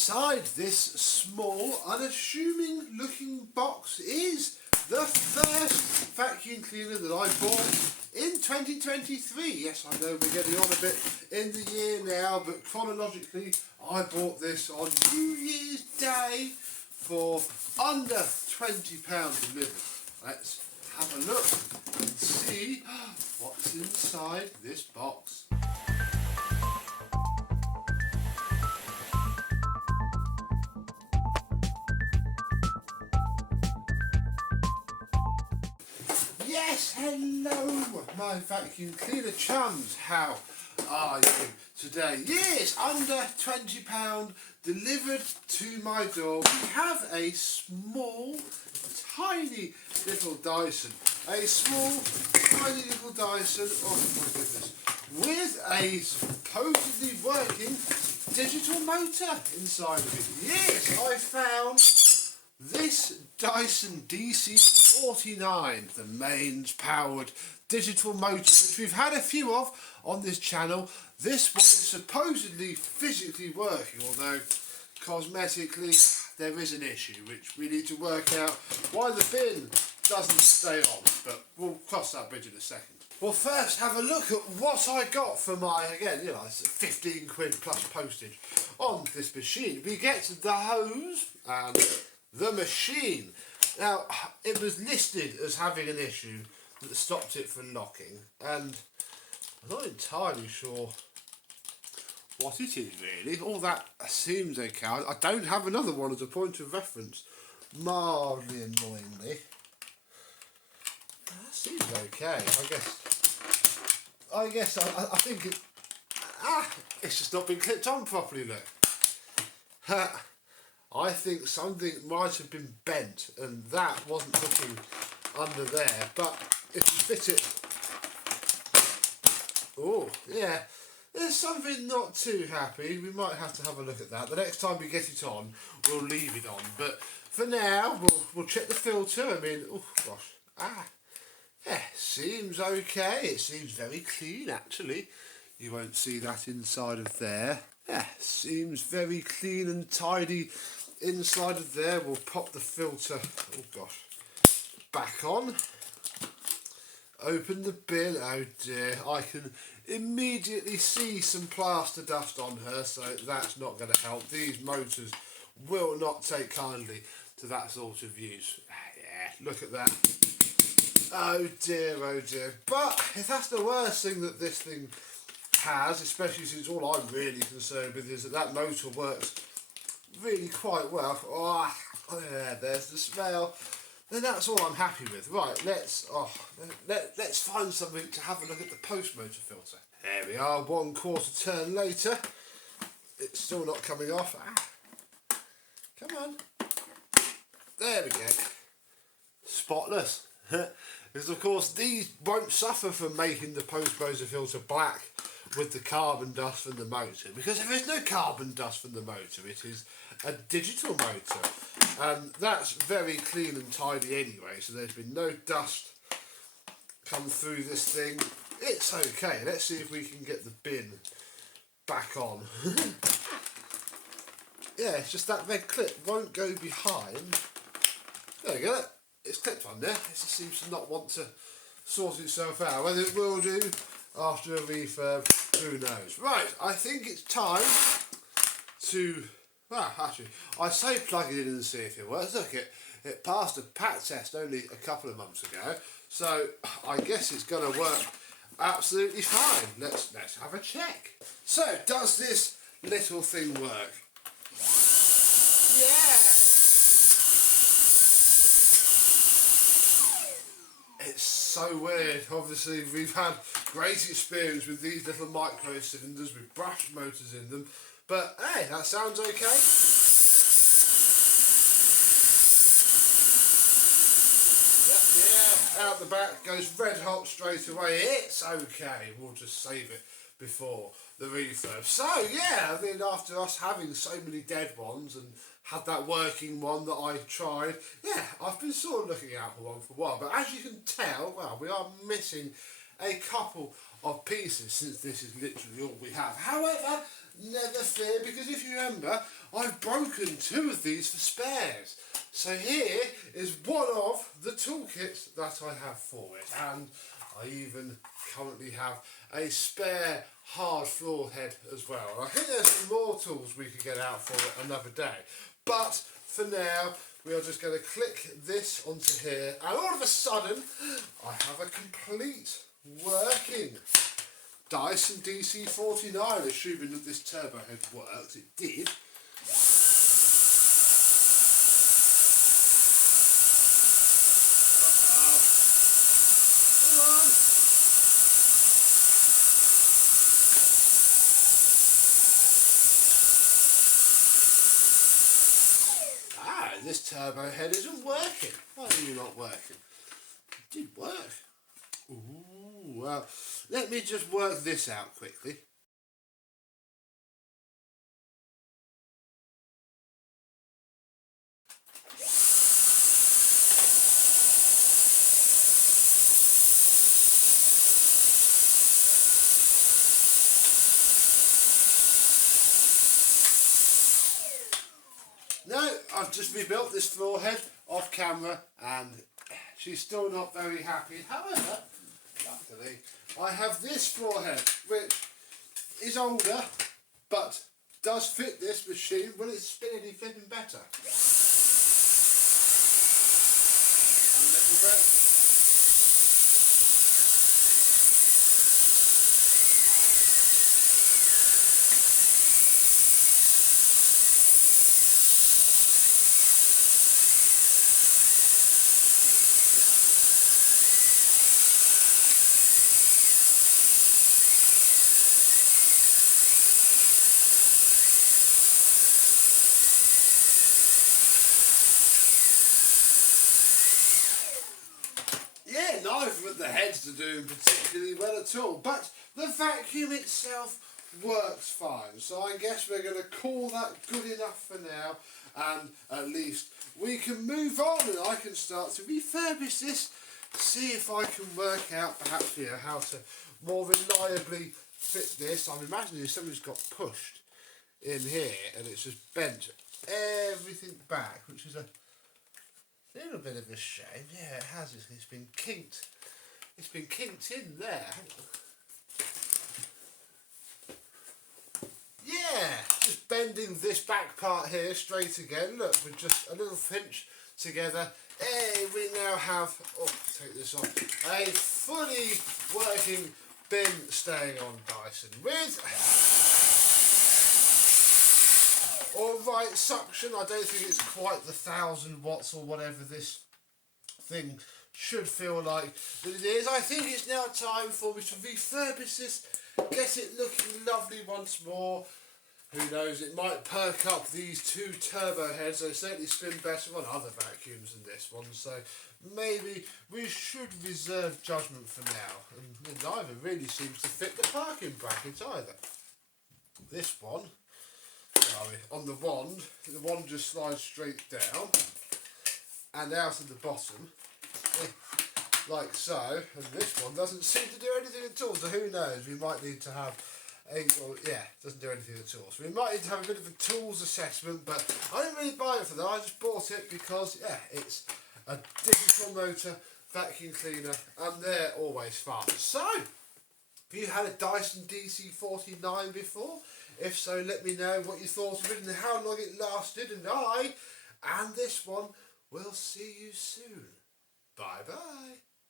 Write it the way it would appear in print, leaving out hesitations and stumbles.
inside this small, unassuming looking box is the first vacuum cleaner that I bought in 2023. Yes, I know we're getting on a bit in the year now, but chronologically I bought this on New Year's Day for under £20 delivered. Let's have a look and see what's inside this box. Yes, hello my vacuum cleaner chums, how are you today? Yes, under £20 delivered to my door. We have a small, tiny little Dyson. A small, tiny little Dyson, oh my goodness, with a supposedly working digital motor inside of it. Yes, I found this Dyson DC49, the mains powered digital motor, which we've had a few of on this channel. This one is supposedly physically working, although cosmetically there is an issue which we need to work out why the bin doesn't stay on, but we'll cross that bridge in a second. Well, first have a look at what I got for my, again, you know, it's 15 quid plus postage on this machine. We get the hose and the machine. Now, it was listed as having an issue that stopped it from locking, and I'm not entirely sure what it is really. All that seems okay. I don't have another one as a point of reference, mildly annoyingly. That seems okay. I guess I think it. It's just not been clipped on properly. Look. I think something might have been bent, and that wasn't looking under there. But if you fit it, oh yeah, there's something not too happy. We might have to have a look at that. The next time we get it on, we'll leave it on. But for now, we'll check the filter. I mean, oh gosh, yeah, seems okay. It seems very clean actually. You won't see that inside of there. Yeah, seems very clean and tidy inside of there. We'll pop the filter, oh gosh, back on. Open the bin. Oh dear, I can immediately see some plaster dust on her, so that's not going to help. These motors will not take kindly to that sort of use. Yeah, look at that. Oh dear, oh dear. But if that's the worst thing that this thing has, especially since all I'm really concerned with is that motor works really quite well. Oh yeah, there's the smell. Then that's all I'm happy with. Right, let's find something to have a look at the post motor filter. There we are, 1/4 turn later. It's still not coming off. Come on. There we go. Spotless. Because of course these won't suffer from making the post motor filter black with the carbon dust from the motor, because there is no carbon dust from the motor. It is a digital motor, and that's very clean and tidy anyway, so there's been no dust come through this thing. It's okay. Let's see if we can get the bin back on. Yeah, it's just that red clip won't go behind. There we go. It's clipped on there. It just seems to not want to sort itself out. Whether it will do after a refurb, who knows. Right, I think it's time to, well, actually, I say plug it in and see if it works. Look, it passed a pat test only a couple of months ago, so I guess it's going to work absolutely fine. Let's have a check. So, does this little thing work? Yeah! It's so weird. Obviously, we've had great experience with these little micro cylinders with brush motors in them, but hey, that sounds okay. Yeah, out the back goes red hot straight away. It's okay. We'll just save it before the refurb. So yeah, I mean, after us having so many dead ones and had that working one that I tried, yeah, I've been sort of looking out for one for a while, but as you can tell, well, we are missing a couple of pieces since this is literally all we have. However, never fear, because if you remember, I've broken 2 of these for spares. So here is one of the toolkits that I have for it, and I even currently have a spare hard floor head as well. And I think there's some more tools we could get out for it another day. But for now, we are just going to click this onto here, and all of a sudden, I have a complete working Dyson DC49, assuming that this turbo head works. It did. This turbo head isn't working. Why are you not working? It did work. Ooh, well, let me just work this out quickly. No, I've just rebuilt this floor head off camera and she's still not very happy. However, luckily, I have this floor head which is older but does fit this machine. Will it spin any flipping better? A little bit. Yeah, neither of the heads are doing particularly well at all, but the vacuum itself works fine, so I guess we're going to call that good enough for now, and at least we can move on and I can start to refurbish this, see if I can work out perhaps how to more reliably fit this. I'm imagining something's got pushed in here and it's just bent everything back, which is a little bit of a shame. Yeah, it has. It's been kinked. It's been kinked in there. Yeah, just bending this back part here straight again. Look, with just a little pinch together. Hey, we now have, oh, take this off, a fully working bin staying on Dyson with alright suction. I don't think it's quite the 1000 watts or whatever this thing should feel like that it is. I think it's now time for me to refurbish this, get it looking lovely once more. Who knows, it might perk up these 2 turbo heads. They certainly spin better on other vacuums than this one, so maybe we should reserve judgment for now. And neither really seems to fit the parking bracket either. This one, on the wand just slides straight down and out at the bottom, like so, and this one doesn't seem to do anything at all, so who knows, we might need to have doesn't do anything at all, so we might need to have a bit of a tools assessment, but I didn't really buy it for that. I just bought it because, yeah, it's a digital motor vacuum cleaner and they're always fun. So, have you had a Dyson DC49 before? If so, let me know what you thought of it and how long it lasted, and I and this one will see you soon. Bye bye.